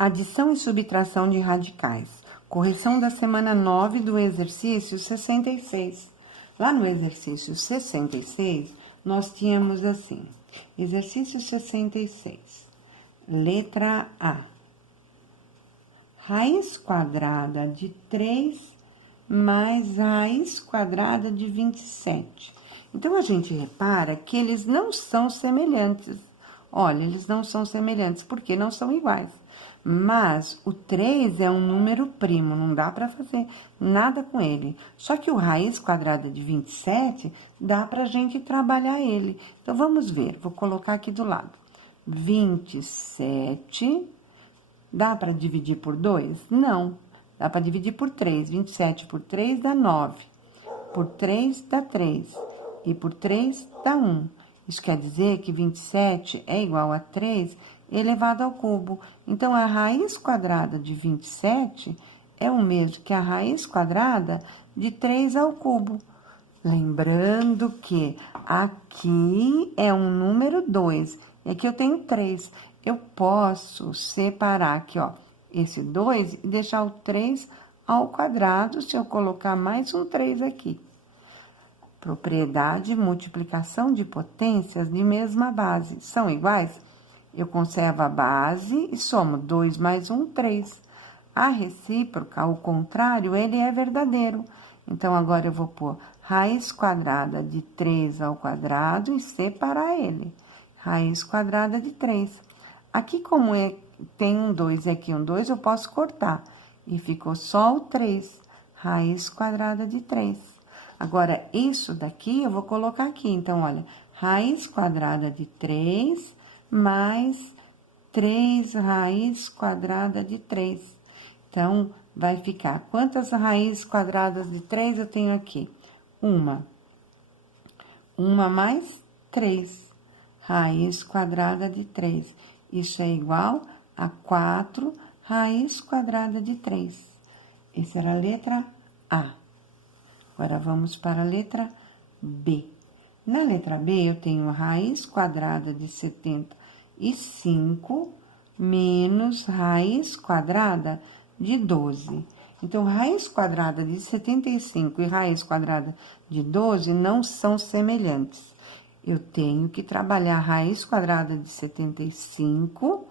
Adição e subtração de radicais. Correção da semana 9 do exercício 66. Lá no exercício 66, nós tínhamos assim. Exercício 66. Letra A. Raiz quadrada de 3 mais raiz quadrada de 27. Então, a gente repara que eles não são semelhantes. Olha, eles não são semelhantes porque não são iguais. Mas o 3 é um número primo, não dá para fazer nada com ele. Só que o raiz quadrada de 27, dá para a gente trabalhar ele. Então, vamos ver, vou colocar aqui do lado. 27, dá para dividir por 2? Não, dá para dividir por 3. 27 por 3 dá 9, por 3 dá 3, e por 3 dá 1. Isso quer dizer que 27 é igual a 3 elevado ao cubo. Então, a raiz quadrada de 27 é o mesmo que a raiz quadrada de 3 ao cubo. Lembrando que aqui é um número 2, e aqui eu tenho 3. Eu posso separar aqui, ó, esse 2 e deixar o 3 ao quadrado, se eu colocar mais um 3 aqui. Propriedade multiplicação de potências de mesma base. São iguais? Eu conservo a base e somo 2 mais 1, 3. A recíproca, ao contrário, ele é verdadeiro. Então, agora eu vou pôr raiz quadrada de 3 ao quadrado e separar ele. Raiz quadrada de 3. Aqui, como tem um 2 e aqui um 2, eu posso cortar. E ficou só o 3. Raiz quadrada de 3. Agora, isso daqui eu vou colocar aqui. Então, olha, raiz quadrada de 3 mais 3 raiz quadrada de 3. Então, vai ficar, quantas raízes quadradas de 3 eu tenho aqui? Uma mais 3, raiz quadrada de 3. Isso é igual a 4 raiz quadrada de 3. Essa era a letra A. Agora, vamos para a letra B. Na letra B, eu tenho raiz quadrada de 75 menos raiz quadrada de 12. Então, raiz quadrada de 75 e raiz quadrada de 12 não são semelhantes. Eu tenho que trabalhar a raiz quadrada de 75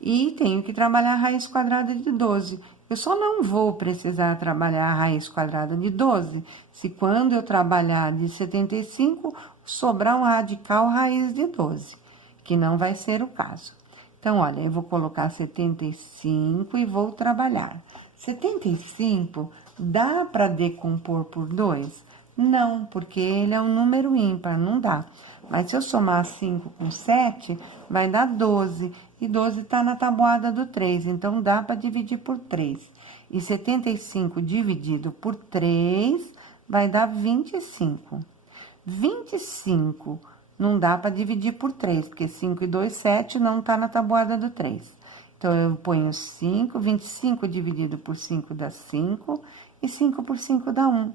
e tenho que trabalhar a raiz quadrada de 12. Eu só não vou precisar trabalhar a raiz quadrada de 12 se quando eu trabalhar de 75, sobrar um radical raiz de 12, que não vai ser o caso. Então, olha, eu vou colocar 75 e vou trabalhar. 75 dá para decompor por 2? Não, porque ele é um número ímpar, não dá. Mas se eu somar 5 com 7, vai dar 12. E 12 está na tabuada do 3, então dá para dividir por 3. E 75 dividido por 3 vai dar 25. 25 não dá para dividir por 3, porque 5 e 2, 7, não está na tabuada do 3. Então, eu ponho 5, 25 dividido por 5 dá 5, e 5 por 5 dá 1.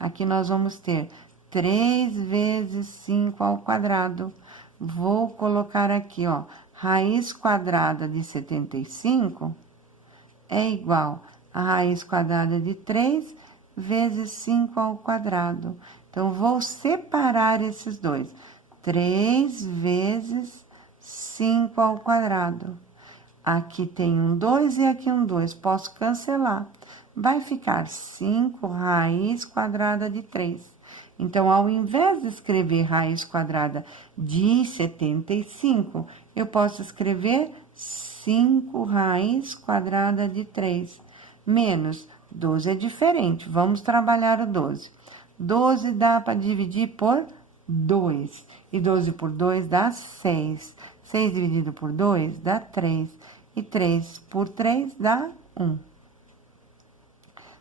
Aqui nós vamos ter 3 vezes 5 ao quadrado. Vou colocar aqui, ó, raiz quadrada de 75 é igual a raiz quadrada de 3 vezes 5 ao quadrado. Então, vou separar esses dois. 3 vezes 5 ao quadrado. Aqui tem um 2 e aqui um 2. Posso cancelar. Vai ficar 5 raiz quadrada de 3. Então, ao invés de escrever raiz quadrada de 75, eu posso escrever 5 raiz quadrada de 3. Menos 12 é diferente. Vamos trabalhar o 12. 12 dá para dividir por 2. E 12 por 2 dá 6. 6 dividido por 2 dá 3. E 3 por 3 dá 1.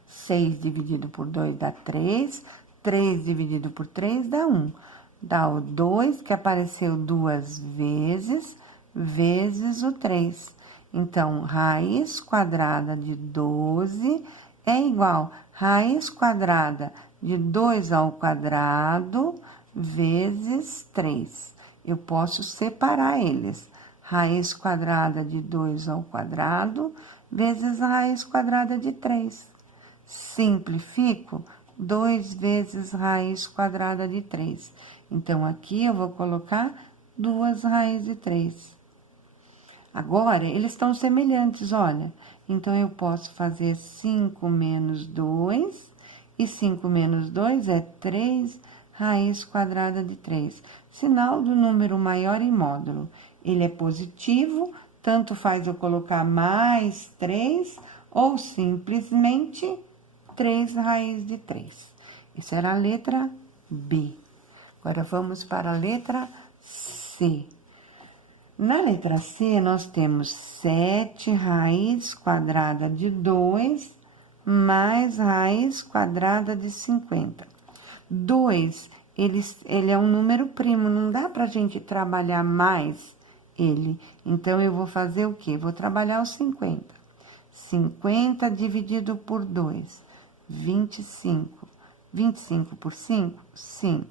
6 dividido por 2 dá 3. 3 dividido por 3 dá 1. Dá o 2, que apareceu 2 vezes, vezes o 3. Então, raiz quadrada de 12 é igual a raiz quadrada de 2 ao quadrado vezes 3. Eu posso separar eles. raiz quadrada de 2 ao quadrado, vezes a raiz quadrada de 3. Simplifico, 2 vezes raiz quadrada de 3. Então, aqui eu vou colocar 2 raízes de 3. Agora, eles estão semelhantes, olha. Então, eu posso fazer 5 menos 2, e 5 menos 2 é 3 raiz quadrada de 3. Sinal do número maior em módulo. Ele é positivo, tanto faz eu colocar mais 3, ou simplesmente 3 raiz de 3. Essa era a letra B. Agora, vamos para a letra C. Na letra C, nós temos 7 raiz quadrada de 2 mais raiz quadrada de 50. 2, ele é um número primo, não dá pra gente trabalhar mais ele. Então, eu vou fazer o quê? Vou trabalhar o 50. 50 dividido por 2, 25. 25 por 5, 5.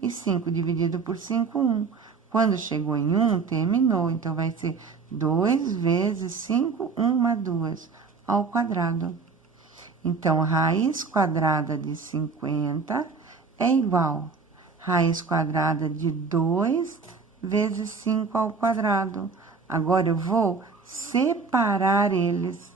E 5 dividido por 5, 1. Quando chegou em 1, terminou. Então, vai ser 2 vezes 5, 1, 2, ao quadrado. Então, raiz quadrada de 50 é igual a raiz quadrada de 2 vezes 5 ao quadrado. Agora, eu vou separar eles.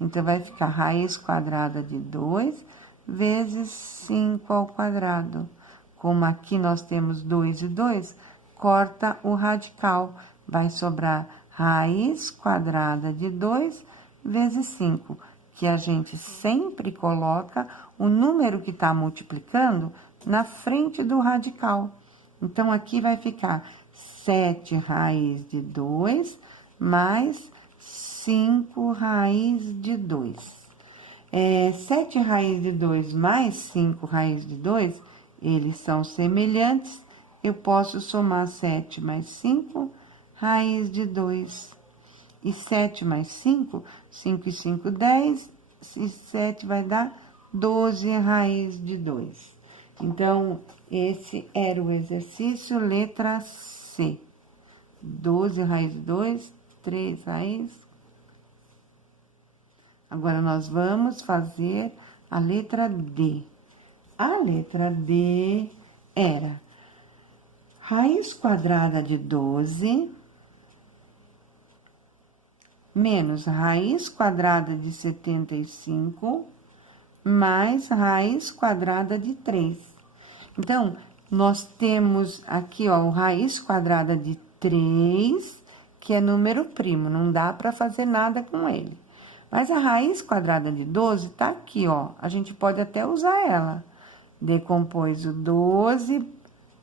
Então, vai ficar raiz quadrada de 2 vezes 5 ao quadrado. Como aqui nós temos 2 e 2, corta o radical. Vai sobrar raiz quadrada de 2 vezes 5, que a gente sempre coloca o número que está multiplicando na frente do radical. Então, aqui vai ficar 7 raiz de 2 mais 5 raiz de 2. 7 raiz de 2 mais 5 raiz de 2, eles são semelhantes. Eu posso somar 7 mais 5, raiz de 2. E 7 mais 5, 5 e 5, 10, e 7 vai dar 12 raiz de 2. Então, esse era o exercício letra C. 12 raiz de 2, 3 raiz. Agora, nós vamos fazer a letra D. A letra D era raiz quadrada de 12 menos raiz quadrada de 75 mais raiz quadrada de 3. Então, nós temos aqui, ó, o raiz quadrada de 3, que é número primo, não dá para fazer nada com ele. Mas a raiz quadrada de 12 tá aqui, ó, a gente pode até usar ela. Decompôs o 12,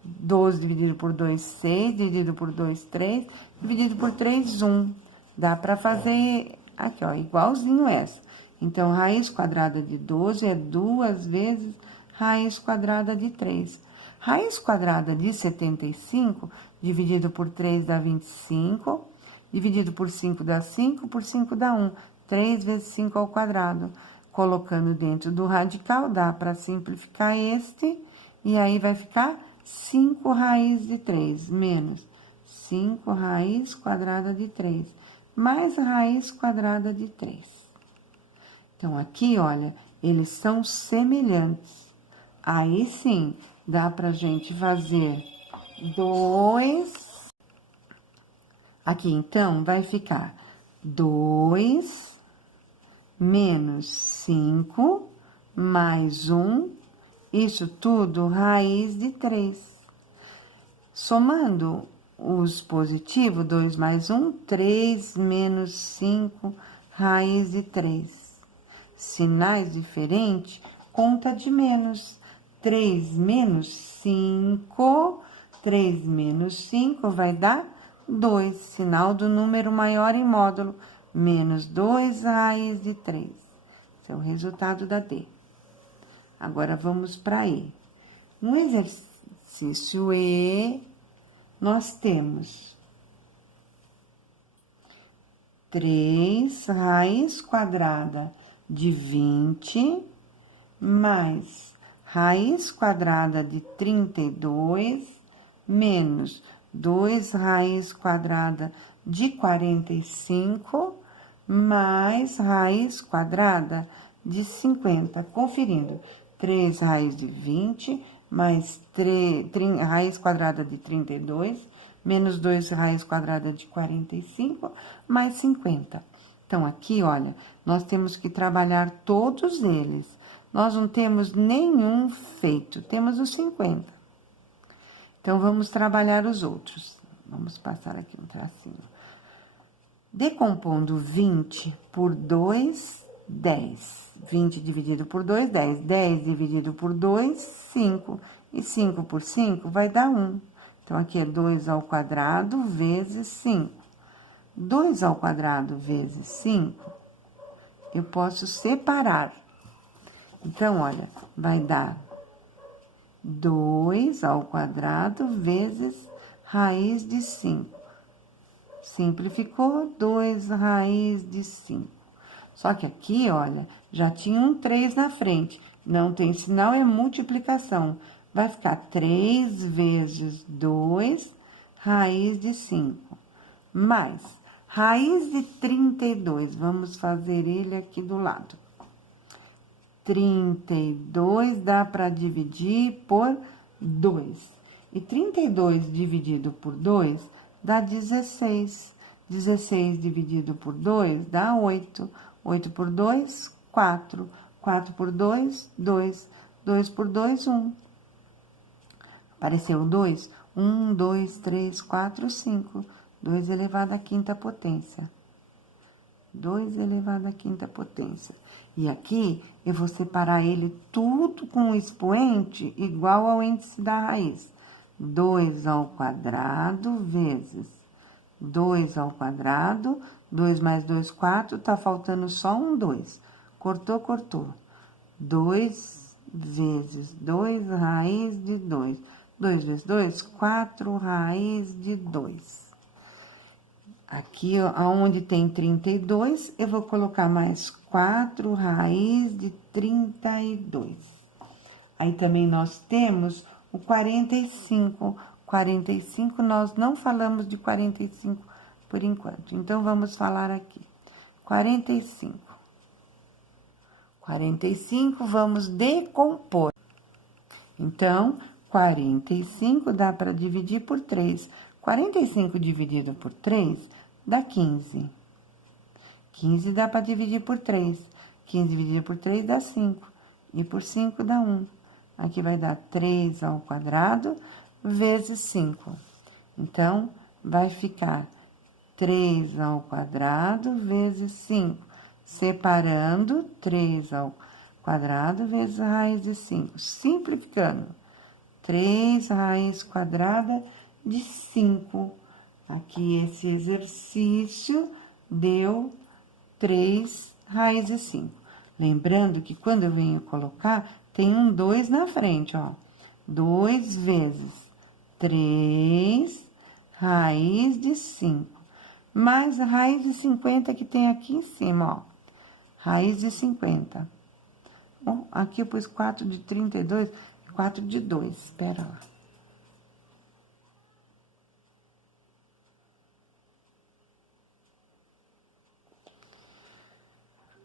12 dividido por 2, 6, dividido por 2, 3, dividido por 3, 1. Dá para fazer aqui, ó, igualzinho essa. Então, raiz quadrada de 12 é 2 vezes raiz quadrada de 3. Raiz quadrada de 75, dividido por 3 dá 25, dividido por 5 dá 5, por 5 dá 1. 3 vezes 5 ao quadrado. Colocando dentro do radical, dá para simplificar este, e aí vai ficar 5 raiz de 3, menos 5 raiz quadrada de 3, mais raiz quadrada de 3. Então, aqui, olha, eles são semelhantes. Aí, sim, dá pra gente fazer 2. Aqui, então, vai ficar 2 menos 5 mais 1, isso tudo raiz de 3. Somando os positivos, 2 mais 1, 3 menos 5, raiz de 3. Sinais diferentes, conta de menos. 3 menos 5, 3 menos 5 vai dar 2, sinal do número maior em módulo, menos 2 raiz de 3. Esse é o resultado da D. Agora, vamos para E. No exercício E, nós temos 3 raiz quadrada de 20 mais raiz quadrada de 32 menos 2 raiz quadrada de 45 mais raiz quadrada de 50. Conferindo, 3 raiz de 20 mais raiz quadrada de 32, menos 2 raiz quadrada de 45, mais 50. Então, aqui, olha, nós temos que trabalhar todos eles. Nós não temos nenhum feito, temos os 50. Então, vamos trabalhar os outros. Vamos passar aqui um tracinho. Decompondo 20 por 2, 10. 20 dividido por 2, 10. 10 dividido por 2, 5. E 5 por 5 vai dar 1. Então, aqui é 2 ao quadrado vezes 5. 2 ao quadrado vezes 5, eu posso separar. Então, olha, vai dar 2 ao quadrado vezes raiz de 5. Simplificou, 2 raiz de 5. Só que aqui, olha, já tinha um 3 na frente. Não tem sinal, é multiplicação. Vai ficar 3 vezes 2 raiz de 5. Mais raiz de 32, vamos fazer ele aqui do lado. 32 dá para dividir por 2. E 32 dividido por 2 dá 16. 16 dividido por 2 dá 8. 8 por 2, 4. 4 por 2, 2. 2 por 2, 1. Apareceu 2? 1, 2, 3, 4, 5. 2 elevado à quinta potência. 2 elevado à quinta potência. E aqui, eu vou separar ele tudo com o expoente igual ao índice da raiz. 2 ao quadrado vezes 2 ao quadrado. 2 mais 2, 4. Tá faltando só um 2. Cortou, cortou. 2 vezes 2 raiz de 2. 2 vezes 2, 4 raiz de 2. Aqui, onde tem 32, eu vou colocar mais 4 raiz de 32. Aí, também, nós temos o 45. 45, nós não falamos de 45 por enquanto. Então, vamos falar aqui. 45. 45, vamos decompor. Então, 45 dá para dividir por 3. 45 dividido por 3 dá 15. 15 dá para dividir por 3. 15 dividido por 3 dá 5. E por 5 dá 1. Aqui vai dar 3 ao quadrado vezes 5. Então, vai ficar 3 ao quadrado vezes 5. Separando, 3 ao quadrado vezes a raiz de 5. Simplificando, 3 raiz quadrada de 5. Aqui, esse exercício deu 3 raiz de 5. Lembrando que quando eu venho colocar, tem um 2 na frente, ó. 2 vezes 3 raiz de 5. Mais a raiz de 50 que tem aqui em cima, ó. Raiz de 50. Bom, aqui eu pus 4 de 32, 4 de 2, espera lá.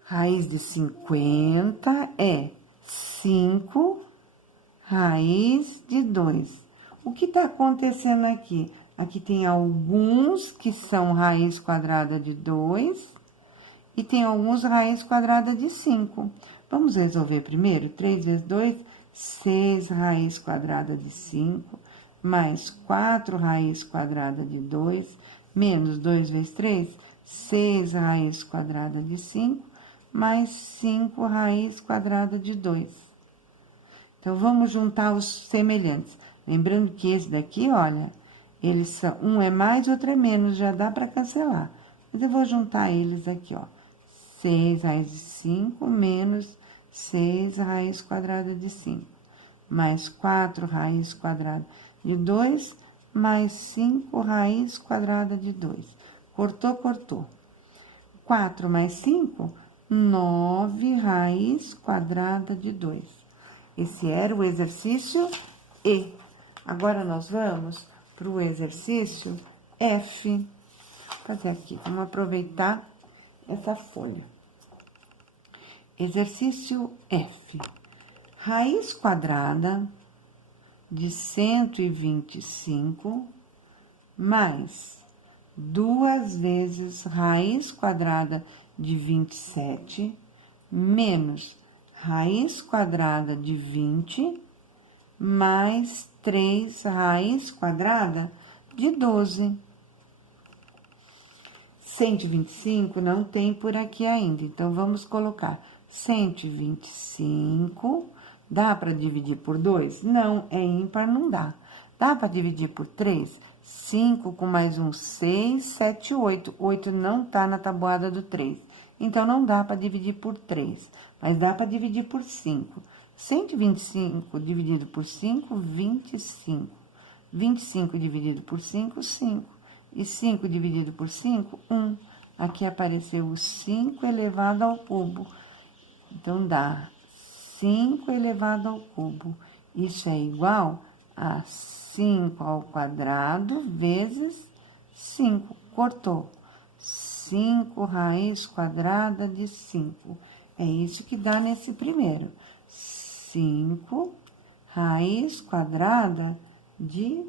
Raiz de 50 é 5 raiz de 2. O que tá acontecendo aqui? Aqui tem alguns que são raiz quadrada de 2 e tem alguns raiz quadrada de 5. Vamos resolver primeiro? 3 vezes 2, 6 raiz quadrada de 5, mais 4 raiz quadrada de 2, menos 2 vezes 3, 6 raiz quadrada de 5, mais 5 raiz quadrada de 2. Então, vamos juntar os semelhantes. Lembrando que esse daqui, olha, eles são, um é mais, outro é menos, já dá para cancelar. Mas eu vou juntar eles aqui, ó. 6 raiz de 5 menos 6 raiz quadrada de 5. Mais 4 raiz quadrada de 2, mais 5 raiz quadrada de 2. Cortou, cortou. 4 mais 5, 9 raiz quadrada de 2. Esse era o exercício E. Agora, nós vamos para o exercício F. fazer aqui, vamos aproveitar essa folha. Exercício F. Raiz quadrada de 125 mais 2 vezes raiz quadrada de 27 menos raiz quadrada de 20 mais 3 raiz quadrada de 12. 125 não tem por aqui ainda, então vamos colocar 125. Dá para dividir por 2? Não, é ímpar, não dá. Dá para dividir por 3? 5 com mais 1, 6, 7, 8. 8 não tá na tabuada do 3. Então, não dá para dividir por 3, mas dá para dividir por 5. 125 dividido por 5, 25. 25 dividido por 5, 5. E 5 dividido por 5, 1. Aqui apareceu o 5 elevado ao cubo. Então, dá 5 elevado ao cubo. Isso é igual a 5 ao quadrado vezes 5. Cortou. 5 raiz quadrada de 5. É isso que dá nesse primeiro. 5 raiz quadrada de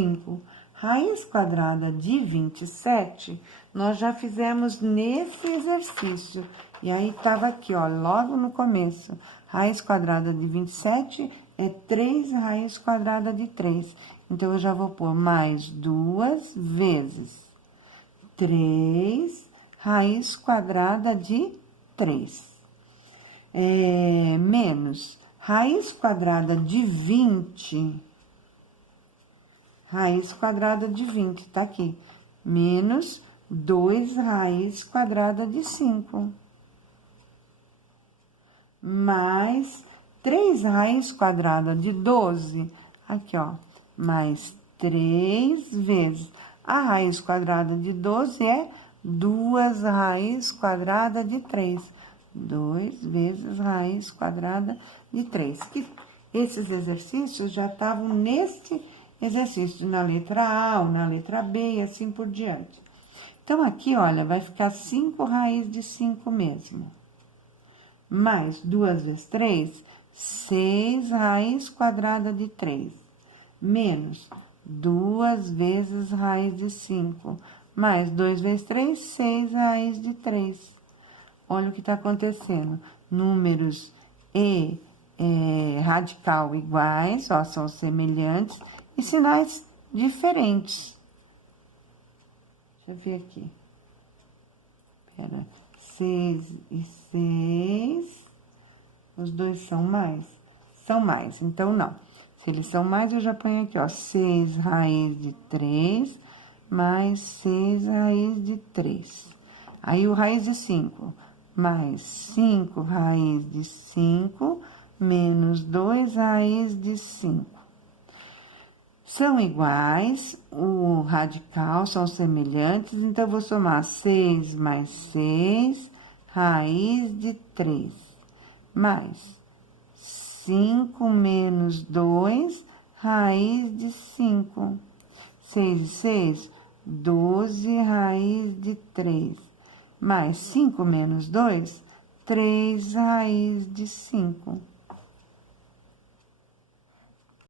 5. Raiz quadrada de 27, nós já fizemos nesse exercício. E aí, tava aqui, ó, logo no começo. Raiz quadrada de 27 é 3 raiz quadrada de 3. Então, eu já vou pôr mais 2 vezes 3 raiz quadrada de 3. Menos raiz quadrada de 20... Raiz quadrada de 20, tá aqui. Menos 2 raiz quadrada de 5. Mais 3 raiz quadrada de 12. Aqui, ó. Mais 3 vezes. A raiz quadrada de 12 é 2 raiz quadrada de 3. 2 vezes raiz quadrada de 3. Esses exercícios já estavam neste exercício, na letra A ou na letra B e assim por diante. Então, aqui, olha, vai ficar 5 raiz de 5 mesmo. Mais 2 vezes 3, 6 raiz quadrada de 3. Menos 2 vezes raiz de 5. Mais 2 vezes 3, 6 raiz de 3. Olha o que está acontecendo. Números e radical iguais, ó, são semelhantes, e sinais diferentes. Deixa eu ver aqui. Pera, 6 e 6. Os dois são mais? São mais, então não. Se eles são mais, eu já ponho aqui, ó, 6 raiz de 3, mais 6 raiz de 3. Aí, o raiz de 5, mais 5 raiz de 5, menos 2 raiz de 5. São iguais, o radical são semelhantes, então, eu vou somar 6 mais 6, raiz de 3, mais 5 menos 2, raiz de 5. 6 e 6, 12 raiz de 3, mais 5 menos 2, 3 raiz de 5.